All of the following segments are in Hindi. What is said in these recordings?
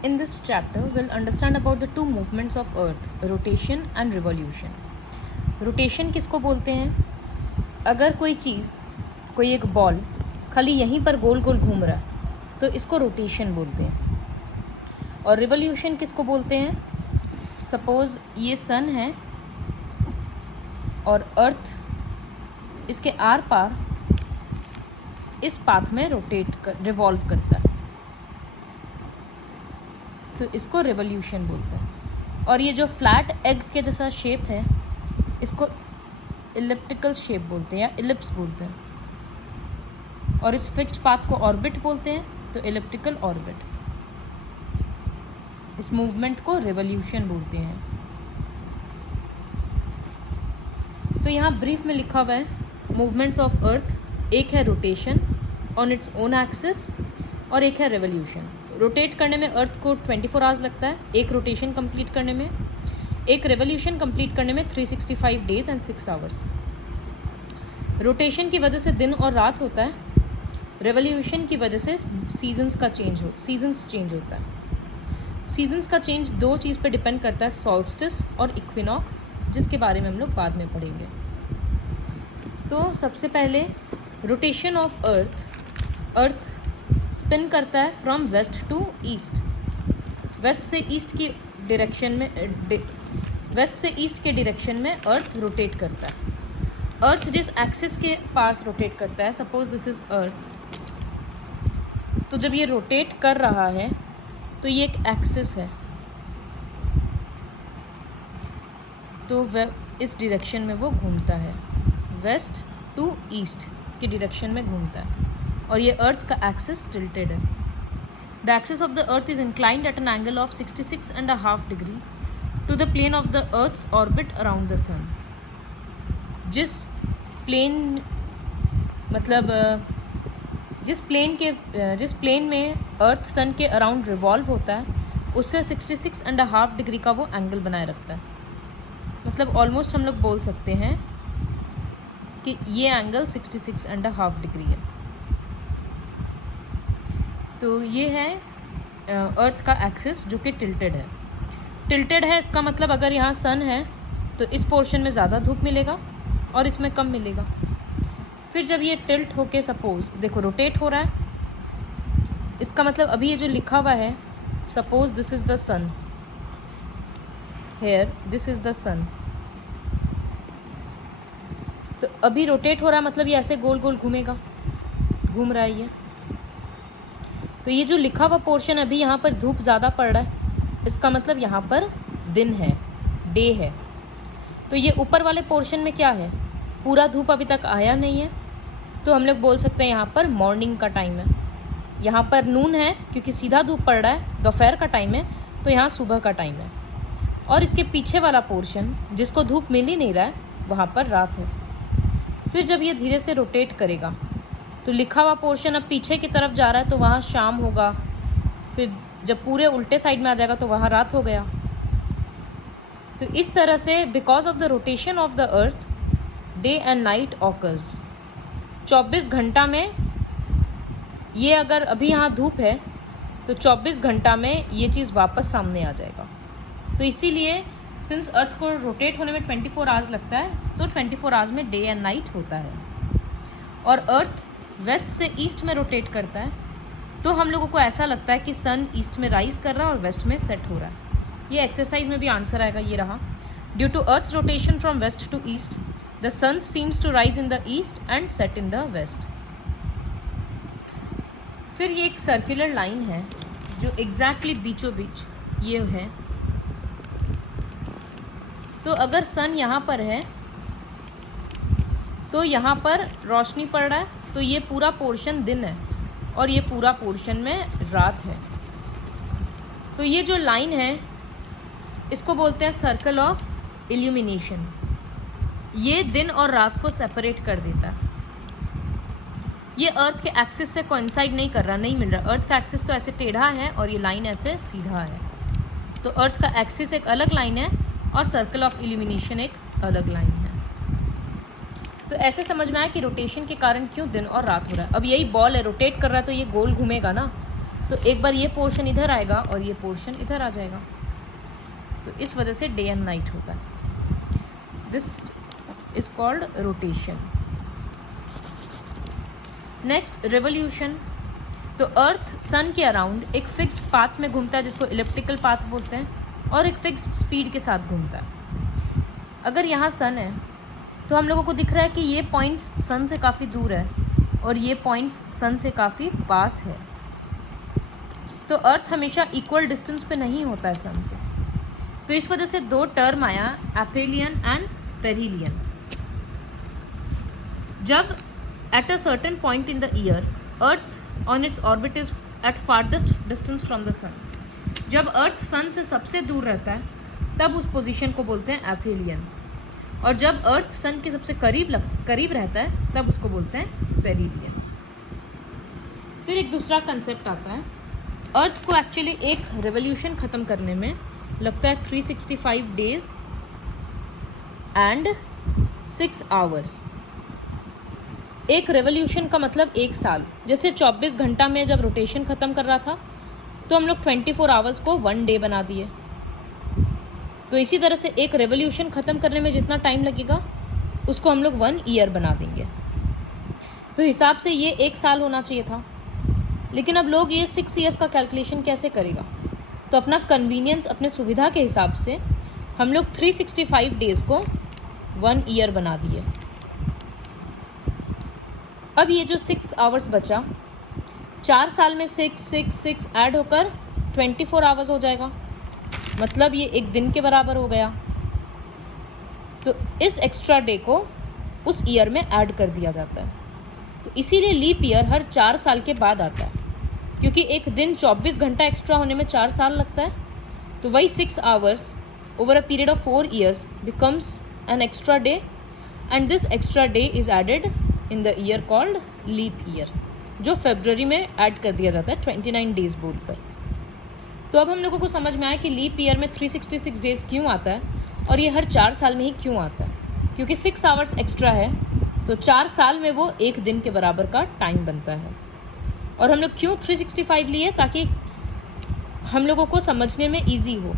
In this chapter, we'll understand about the two movements of Earth, rotation and revolution. Rotation किसको बोलते हैं? अगर कोई चीज़, कोई एक बॉल खाली यहीं पर गोल गोल घूम रहा है तो इसको रोटेशन बोलते हैं. और रिवॉल्यूशन किसको बोलते हैं? सपोज़ ये सन है और अर्थ इसके आर पार इस पाथ में रिवॉल्व करता है तो इसको रिवॉल्यूशन बोलते हैं. और ये जो फ्लैट एग के जैसा शेप है इसको इलिप्टिकल शेप बोलते हैं या इलिप्स बोलते हैं. और इस फिक्स्ड पाथ को ऑर्बिट बोलते हैं तो इलिप्टिकल ऑर्बिट. इस मूवमेंट को रिवॉल्यूशन बोलते हैं. तो यहाँ ब्रीफ में लिखा हुआ है मूवमेंट्स ऑफ अर्थ. एक है rotation on its own axis और एक है रिवॉल्यूशन. रोटेट करने में अर्थ को 24 आवर्स लगता है एक रोटेशन कंप्लीट करने में. एक रिवॉल्यूशन कंप्लीट करने में 365 डेज एंड 6 आवर्स. रोटेशन की वजह से दिन और रात होता है. रिवॉल्यूशन की वजह से सीजन्स चेंज होता है. सीजन्स का चेंज दो चीज़ पे डिपेंड करता है, सॉल्स्टिस और इक्विनॉक्स, जिसके बारे में हम लोग बाद में पढ़ेंगे. तो सबसे पहले रोटेशन ऑफ अर्थ स्पिन करता है from west to east. West से ईस्ट के डायरेक्शन में अर्थ रोटेट करता है. अर्थ जिस एक्सिस के पास रोटेट करता है, सपोज दिस इज अर्थ, तो जब ये रोटेट कर रहा है तो ये एक एक्सिस है तो इस डायरेक्शन में वो घूमता है. वेस्ट टू ईस्ट की डायरेक्शन में घूमता है और ये अर्थ का एक्सिस टिल्टेड है. The axis of the earth is inclined at an angle of 66.5 degree to the plane of the earth's orbit around the sun. जिस प्लेन में अर्थ सन के अराउंड रिवॉल्व होता है उससे 66.5 डिग्री का वो एंगल बनाए रखता है. मतलब ऑलमोस्ट हम लोग बोल सकते हैं कि ये एंगल 66.5 डिग्री है. तो ये है अर्थ का एक्सिस जो कि टिल्टेड है. इसका मतलब अगर यहाँ सन है तो इस पोर्शन में ज़्यादा धूप मिलेगा और इसमें कम मिलेगा. फिर जब ये टिल्ट होके सपोज देखो रोटेट हो रहा है, इसका मतलब अभी ये जो लिखा हुआ है, suppose this is the sun, here this is the sun, तो अभी रोटेट हो रहा है मतलब ये ऐसे गोल गोल घूम रहा है ये. तो ये जो लिखा हुआ पोर्शन अभी यहाँ पर धूप ज़्यादा पड़ रहा है, इसका मतलब यहाँ पर दिन है, डे है. तो ये ऊपर वाले पोर्शन में क्या है, पूरा धूप अभी तक आया नहीं है तो हम लोग बोल सकते हैं यहाँ पर मॉर्निंग का टाइम है. यहाँ पर नून है क्योंकि सीधा धूप पड़ रहा है, दोपहर का टाइम है तो यहाँ सुबह का टाइम है. और इसके पीछे वाला पोर्शन जिसको धूप मिल ही नहीं रहा है वहाँ पर रात है. फिर जब ये धीरे से रोटेट करेगा तो लिखा हुआ पोर्शन अब पीछे की तरफ जा रहा है तो वहाँ शाम होगा. फिर जब पूरे उल्टे साइड में आ जाएगा तो वहाँ रात हो गया. तो इस तरह से because of the rotation of the earth day and night occurs. 24 घंटा में ये अगर अभी यहाँ धूप है तो 24 घंटा में ये चीज़ वापस सामने आ जाएगा. तो इसीलिए सिंस अर्थ को रोटेट होने में 24 आवर्स लगता है तो 24 आवर्स में डे एंड नाइट होता है. और अर्थ वेस्ट से ईस्ट में रोटेट करता है तो हम लोगों को ऐसा लगता है कि सन ईस्ट में राइज कर रहा है और वेस्ट में सेट हो रहा है. ये एक्सरसाइज में भी आंसर आएगा, ये रहा. Due to earth's rotation from west to east the sun seems to rise in the east and set in the west. फिर ये एक सर्कुलर लाइन है जो एग्जैक्टली बीचों बीच ये है. तो अगर सन यहाँ पर है तो यहाँ पर रोशनी पड़ रहा है तो ये पूरा पोर्शन दिन है और ये पूरा पोर्शन में रात है. तो ये जो लाइन है इसको बोलते हैं सर्कल ऑफ इल्यूमिनेशन. ये दिन और रात को सेपरेट कर देता है. ये अर्थ के एक्सिस से कोइंसाइड नहीं कर रहा, नहीं मिल रहा. अर्थ का एक्सिस तो ऐसे टेढ़ा है और ये लाइन ऐसे सीधा है. तो अर्थ का एक्सिस एक अलग लाइन है और सर्कल ऑफ इल्यूमिनेशन एक अलग लाइन है. तो ऐसे समझ में आया कि रोटेशन के कारण क्यों दिन और रात हो रहा है. अब यही बॉल है, रोटेट कर रहा है तो ये गोल घूमेगा ना. तो एक बार ये पोर्शन इधर आएगा और ये पोर्शन इधर आ जाएगा, तो इस वजह से डे एंड नाइट होता है। This is called rotation. Next revolution. तो अर्थ सन के अराउंड एक फिक्स्ड पाथ में घूमता है जिसको इलिप्टिकल पाथ बोलते हैं, और एक फिक्स्ड स्पीड के साथ घूमता है। अगर यहाँ सन है तो हम लोगों को दिख रहा है कि ये पॉइंट्स सन से काफ़ी दूर है और ये पॉइंट्स सन से काफ़ी पास है। तो अर्थ हमेशा इक्वल डिस्टेंस पे नहीं होता है सन से, तो इस वजह से दो टर्म आया, एफेलियन एंड पेरिलियन। जब at a certain point in the year earth on its orbit is at farthest distance from the sun, जब अर्थ सन से सबसे दूर रहता है तब उस पोजीशन को बोलते हैं एफेलियन, और जब अर्थ सन के सबसे करीब रहता है तब उसको बोलते हैं पेरिलियन। फिर एक दूसरा कंसेप्ट आता है, अर्थ को एक्चुअली एक रिवोल्यूशन ख़त्म करने में लगता है 365 डेज एंड 6 आवर्स। एक रेवोल्यूशन का मतलब एक साल। जैसे 24 घंटा में जब रोटेशन ख़त्म कर रहा था तो हम लोग 24 आवर्स को 1 डे बना दिए। तो इसी तरह से एक रेवोल्यूशन ख़त्म करने में जितना टाइम लगेगा उसको हम लोग 1 ईयर बना देंगे। तो हिसाब से ये 1 साल होना चाहिए था, लेकिन अब लोग ये 6 ईयर्स का कैलकुलेशन कैसे करेगा? तो अपना कन्वीनियंस, अपने सुविधा के हिसाब से हम लोग 365 डेज़ को 1 ईयर बना दिए। अब ये जो 6 आवर्स बचा, 4 साल में 6 6 6 ऐड होकर 24 आवर्स हो जाएगा, मतलब ये एक दिन के बराबर हो गया। तो इस एक्स्ट्रा डे को उस ईयर में ऐड कर दिया जाता है। तो इसीलिए लीप ईयर हर 4 साल के बाद आता है, क्योंकि एक दिन 24 घंटा एक्स्ट्रा होने में 4 साल लगता है। तो वही 6 hours over a period of 4 years becomes an extra day, and this extra day is added in the year called leap year, जो फरवरी में ऐड कर दिया जाता है 29 डेज बोलकर। तो अब हम लोगों को समझ में आया कि लीप ईयर में 366 डेज क्यों आता है और ये हर 4 साल में ही क्यों आता है, क्योंकि 6 आवर्स एक्स्ट्रा है तो 4 साल में वो एक दिन के बराबर का टाइम बनता है। और हम लोग क्यों 365 लिए? ताकि हम लोगों को समझने में ईजी हो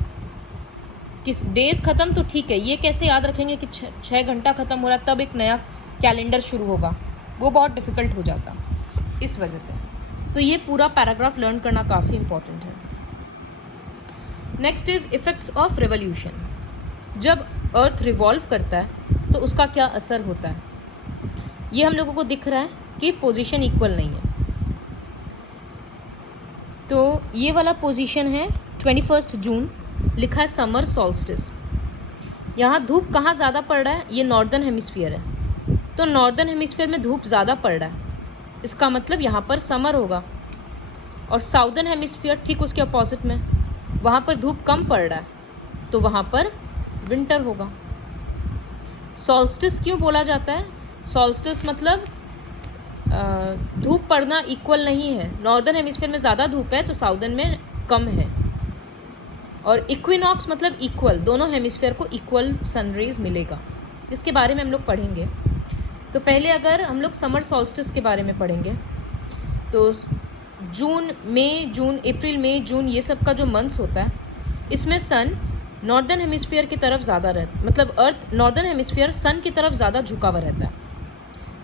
कि डेज ख़त्म तो ठीक है, ये कैसे याद रखेंगे कि 6 घंटा ख़त्म हो रहा है तब एक नया कैलेंडर शुरू होगा, वो बहुत डिफ़िकल्ट हो जाता इस वजह से। तो ये पूरा पैराग्राफ लर्न करना काफ़ी इंपॉर्टेंट है। Next is effects of revolution. जब अर्थ रिवॉल्व करता है तो उसका क्या असर होता है? ये हम लोगों को दिख रहा है कि पोजीशन इक्वल नहीं है। तो ये वाला पोजीशन है 21 जून, लिखा है समर सॉल्स्टिस। यहाँ धूप कहाँ ज़्यादा पड़ रहा है? ये नॉर्दर्न हेमिस्फीयर है, तो नॉर्दर्न हेमिस्फीयर में धूप ज़्यादा पड़ रहा है, इसका मतलब यहाँ पर समर होगा। और साउदर्न हेमिस्फीयर ठीक उसके अपोजिट में, वहाँ पर धूप कम पड़ रहा है, तो वहाँ पर विंटर होगा। सॉल्स्टिस क्यों बोला जाता है? सॉल्स्टिस मतलब धूप पड़ना इक्वल नहीं है। नॉर्दर्न हेमिस्फीयर में ज़्यादा धूप है तो साउदर्न में कम है। और इक्विनॉक्स मतलब इक्वल, दोनों हेमिस्फीयर को इक्वल सनरेज मिलेगा, जिसके बारे में हम लोग पढ़ेंगे। तो पहले अगर हम लोग समर सॉल्स्टिस के बारे में पढ़ेंगे तो जून, मई, जून, अप्रैल, मई, जून, ये सब का जो मंथ्स होता है इसमें सन नॉर्दर्न हेमिस्फीयर की तरफ ज़्यादा रहता, मतलब अर्थ नॉर्दर्न हेमिस्फीयर सन की तरफ ज़्यादा झुका हुआ रहता है।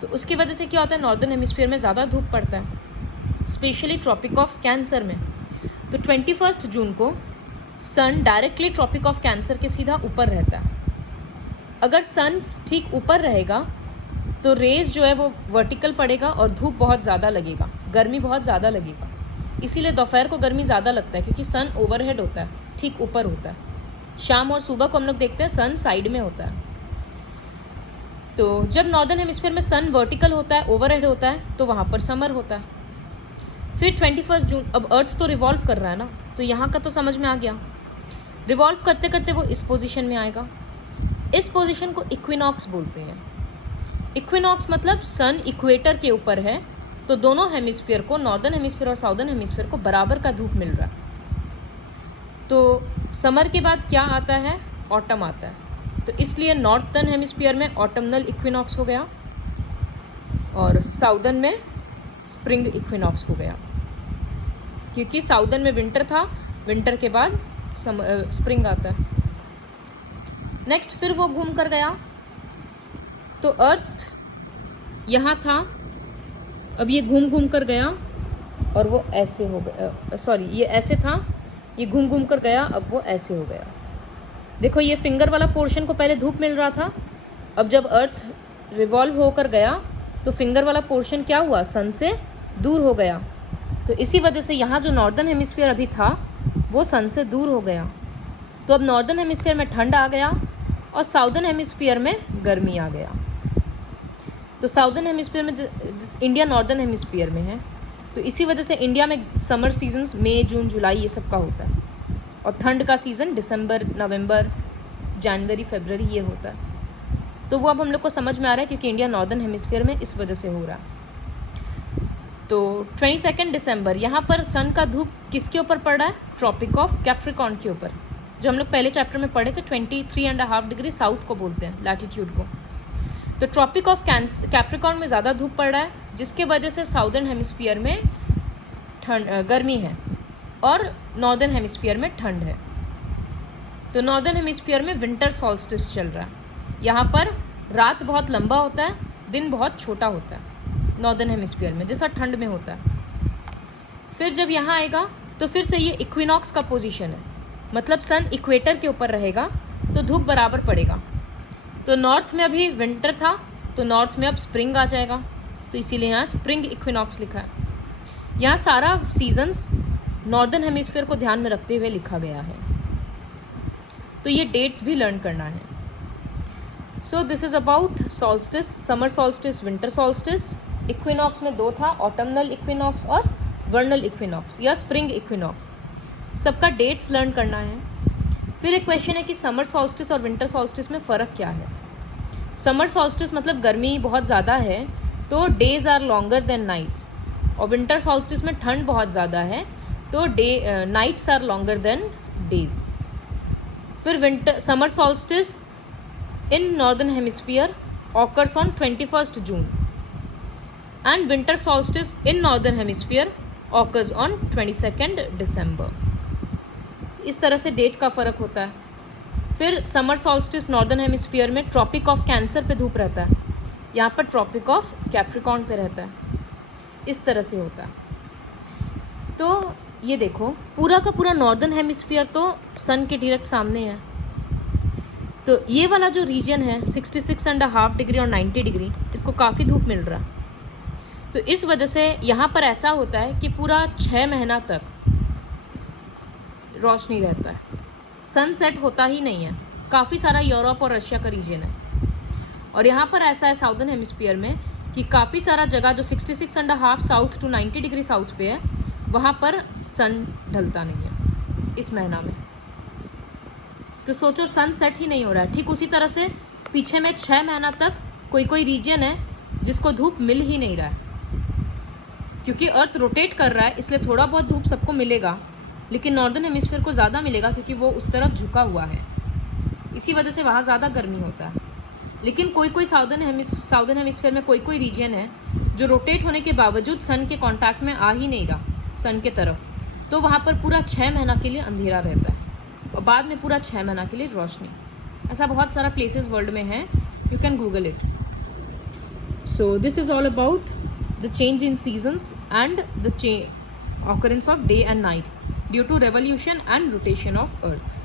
तो उसकी वजह से क्या होता है, नॉर्दर्न हेमिस्फीयर में ज़्यादा धूप पड़ता है, स्पेशली ट्रॉपिक ऑफ कैंसर में। तो 21 जून को सन डायरेक्टली ट्रॉपिक ऑफ कैंसर के सीधा ऊपर रहता है। अगर सन ठीक ऊपर रहेगा तो रेज जो है वो वर्टिकल पड़ेगा और धूप बहुत ज़्यादा लगेगा, गर्मी बहुत ज़्यादा लगेगा। इसीलिए दोपहर को गर्मी ज़्यादा लगता है, क्योंकि सन ओवरहेड होता है, ठीक ऊपर होता है। शाम और सुबह को हम लोग देखते हैं सन साइड में होता है। तो जब नॉर्दर्न हेमिस्फीयर में सन वर्टिकल होता है, ओवरहेड होता है, तो वहाँ पर समर होता है। फिर 21 जून, अब अर्थ तो रिवॉल्व कर रहा है ना, तो यहाँ का तो समझ में आ गया। रिवॉल्व करते करते वो इस पोजीशन में आएगा। इस पोजीशन को इक्विनॉक्स बोलते हैं। इक्विनॉक्स मतलब सन इक्वेटर के ऊपर है, तो दोनों हेमिस्फीयर को, नॉर्दर्न हेमिस्फीयर और साउदर्न हेमिस्फीयर को बराबर का धूप मिल रहा है। तो समर के बाद क्या आता है? ऑटम आता है। तो इसलिए नॉर्थर्न हेमिस्फीयर में ऑटमनल इक्विनॉक्स हो गया और साउदर्न में स्प्रिंग इक्विनॉक्स हो गया। क्योंकि साउदर्न में विंटर था, विंटर के बाद स्प्रिंग आता है। नेक्स्ट फिर वो घूम कर गया, तो अर्थ यहाँ था, अब ये घूम घूम कर गया और वो ऐसे हो गया, सॉरी ये ऐसे था, ये घूम घूम कर गया, अब वो ऐसे हो गया। देखो ये फिंगर वाला पोर्शन को पहले धूप मिल रहा था, अब जब अर्थ रिवॉल्व होकर गया तो फिंगर वाला पोर्शन क्या हुआ, सन से दूर हो गया। तो इसी वजह से यहाँ जो नॉर्दर्न हेमिस्फीयर अभी था वो सन से दूर हो गया। तो अब नॉर्दर्न हेमिस्फीयर में ठंड आ गया और साउदर्न हेमिस्फीयर में गर्मी आ गया। तो साउदर्न हेमिस्फीयर में इंडिया नॉर्दर्न हेमिस्फीयर में है, तो इसी वजह से इंडिया में समर सीजन्स मई, जून, जुलाई ये सब का होता है, और ठंड का सीज़न दिसंबर, नवंबर, जनवरी, फरवरी ये होता है। तो वो अब हम लोग को समझ में आ रहा है क्योंकि इंडिया नॉर्दर्न हेमिस्फीयर में इस वजह से हो रहा है। तो 22 दिसंबर यहाँ पर सन का धूप किसके ऊपर पड़ रहा है, ट्रॉपिक ऑफ कैप्रिकॉर्न के ऊपर, जो हम लोग पहले चैप्टर में पढ़े थे। 23.5 डिग्री साउथ को बोलते हैं, लैटिट्यूड को। तो ट्रॉपिक ऑफ कैप्रिकॉर्न में ज़्यादा धूप पड़ रहा है, जिसके वजह से साउदर्न हेमिस्फीयर में गर्मी है और नॉर्दर्न हेमिस्फीयर में ठंड है। तो नॉर्दर्न हेमिस्फीयर में विंटर सॉल्स्टिस चल रहा है। यहाँ पर रात बहुत लंबा होता है, दिन बहुत छोटा होता है नॉर्दर्न हेमिस्फीयर में, जैसा ठंड में होता है। फिर जब यहाँ आएगा तो फिर से ये इक्विनॉक्स का पोजीशन है, मतलब सन इक्वेटर के ऊपर रहेगा तो धूप बराबर पड़ेगा। तो नॉर्थ में अभी विंटर था, तो नॉर्थ में अब स्प्रिंग आ जाएगा, तो इसीलिए यहाँ स्प्रिंग इक्विनॉक्स लिखा है। यहाँ सारा सीजन्स नॉर्दर्न हेमिस्फीयर को ध्यान में रखते हुए लिखा गया है, तो ये डेट्स भी लर्न करना है। So this is about solstice, summer solstice, winter solstice. Equinox में दो था, ऑटमनल इक्विनॉक्स और वर्नल इक्विनॉक्स या स्प्रिंग इक्विनॉक्स। सबका डेट्स लर्न करना है। फिर एक क्वेश्चन है कि समर सॉल्स्टिस और विंटर सॉल्स्टिस में फ़र्क क्या है। समर सॉल्स्टिस मतलब गर्मी बहुत ज़्यादा है तो days are longer than nights, और विंटर सॉल्स्टिस में ठंड बहुत ज़्यादा है तो nights are longer than days. फिर summer solstice in northern hemisphere occurs on 21 June and winter solstice in northern hemisphere occurs on 22 December. इस तरह से डेट का फ़र्क होता है। फिर समर सॉल्स्टिस नॉर्दर्न हेमिस्फीयर में ट्रॉपिक ऑफ कैंसर पे धूप रहता है, यहाँ पर ट्रॉपिक ऑफ कैप्रिकॉर्न पे रहता है। इस तरह से होता है। तो ये देखो पूरा का पूरा नॉर्दर्न हेमिस्फीयर तो सन के डायरेक्ट सामने है। तो ये वाला जो रीजन है 66.5 डिग्री और 90 डिग्री, इसको काफ़ी धूप मिल रहा है। तो इस वजह से यहाँ पर ऐसा होता है कि पूरा 6 महीना तक रोशनी रहता है, सनसेट होता ही नहीं है। काफ़ी सारा यूरोप और रशिया का रीजन है, और यहाँ पर ऐसा है साउदर्न हेमिस्फीयर में कि काफ़ी सारा जगह जो 66.5 साउथ टू 90 डिग्री साउथ पे है, वहाँ पर सन ढलता नहीं है इस महीना में। तो सोचो सनसेट ही नहीं हो रहा है। ठीक उसी तरह से पीछे में 6 महीना तक कोई कोई रीजन है जिसको धूप मिल ही नहीं रहा है, क्योंकि अर्थ रोटेट कर रहा है, इसलिए थोड़ा बहुत धूप सबको मिलेगा, लेकिन नॉर्दर्न हेमिस्फीयर को ज़्यादा मिलेगा क्योंकि वो उस तरफ झुका हुआ है, इसी वजह से वहाँ ज़्यादा गर्मी होता है। लेकिन कोई कोई साउदर्न हेमिस्फीयर में कोई कोई रीजन है जो रोटेट होने के बावजूद सन के कांटेक्ट में आ ही नहीं रहा सन के तरफ, तो वहाँ पर पूरा 6 महीना के लिए अंधेरा रहता है और बाद में पूरा 6 महीना के लिए रोशनी। ऐसा बहुत सारा प्लेसेस वर्ल्ड में है, you can Google it. So this is all about the change in seasons and the occurrence of day and night due to revolution and rotation of earth.